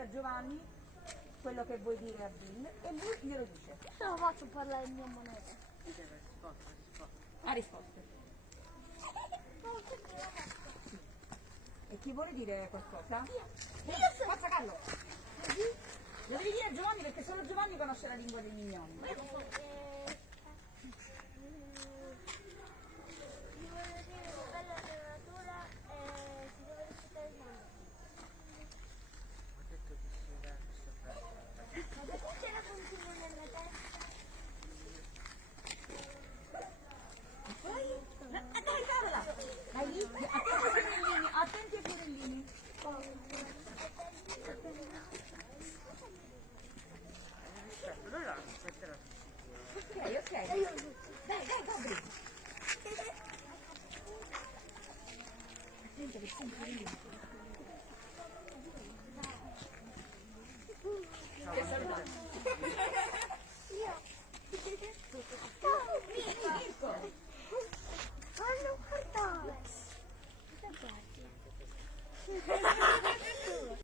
dire a Giovanni quello che vuoi dire a Bill e lui glielo dice. Io non faccio parlare le mie monete. Ha risposto. E chi vuole dire qualcosa? Forza Carlo! Lo devi dire a Giovanni perché solo Giovanni conosce la lingua dei mignoni.